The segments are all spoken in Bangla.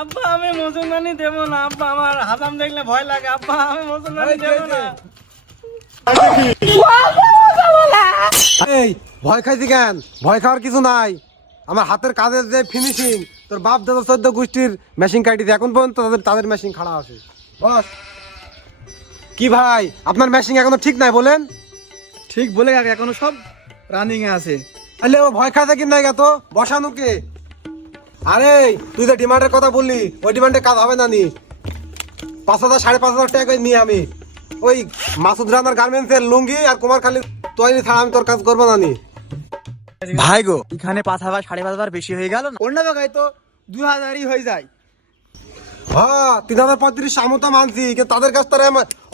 আব্বা আমি মুসলমানি দেব না আব্বা, আমার হাজাম দেখলে ভয় লাগে আব্বা, আমি মুসলমানি দেব না। এই ভয় খাইছি কেন? ভয় খাওয়ার কিছু নাই। আমার হাতের কাজের যে ফিনিশিং, তোর বাপ দাদা 14 গোষ্ঠীর মেশিন কাটিছে, এখন পর্যন্ত তাদের মেশিন খাড়া আছে। বস কি ভাই, আপনার মেশিন এখনো ঠিক নাই বলেন? ঠিক বলে কাকা, এখনো সব রানিং এ আছে। আরে ও ভয় খাইছে কি নাই তো বসানো কে? আরে তুই যে ডিমান্ডের কথা বললি, ওই ডিমান্ডে কাজ হবে না নি? 5,000 5,500 টাকা করে নিয়ে আমি ওই মাসুদ রানার গার্মেন্টসের লুঙ্গি আর কুমারখালী তৈরি ছাড়া আমি তোর কাজ করবো না নি। ভাই গো, এখানে 5,000 5,500 বেশি হয়ে গেল না? অন্য জায়গায় তো 2,000ই হয়ে যায়। হ্যাঁ 3,035 সামতা মানছি, কিন্তু তাদের কাছ থেকে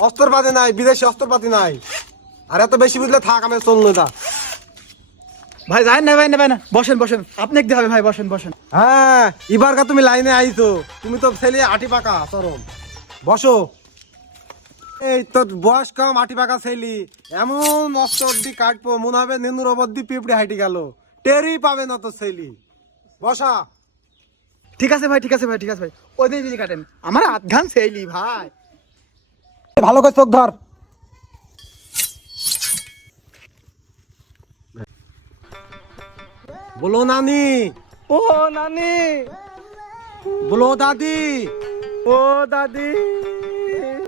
অস্ত্রপাতি নাই, বিদেশি অস্ত্রপাতি নাই। আর এত বেশি বুঝলে থাক, আমি চললো না। ভাই যাই না ভাই, না বসেন বসেন, আপনি একটু হবে ভাই, বসেন বসেন। হ্যাঁ এবার তুমি লাইনে আইছো, তুমি তো ছেলে আটি পাকা চরম। বসো। এই তোর বয়স কম, আটি পাকা ছেলি, এমন অস্ত্র অব্দি কাটবো মনে হবে নেনুর অবধি পিঁপড়ে হাইটি গেল, টেরই পাবে না তো ছেলি। বসা। ঠিক আছে ভাই, ঠিক আছে ভাই, ঠিক আছে ভাই, ওই দিন যদি কাটেন আমার আধঘান সেইলি ভাই। ভালো করে চোখ ধর। বলো নানি, ও নানি, বলো দাদি, ও দাদি,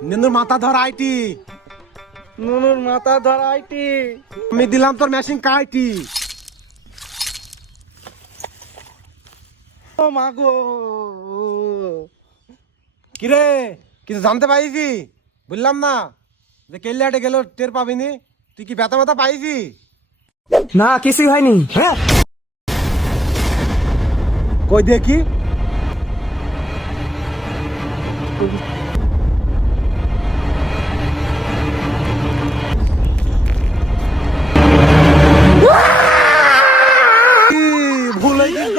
নেনুর মাথা ধর আইটি। নুনুর মাথা ধরাইটি। আমি দিলাম তোর মেশিন কাইটি। ও মা গো, কিরে কিছু জানতে পাইছি? বললাম না যে কেল্লাটে গেল টের পাবিনি? তুই কি ব্যথা ব্যথা পাইছি? না কিছুই হয়নি। হ্যাঁ কই দেখি। ভুল হয়ে গেল।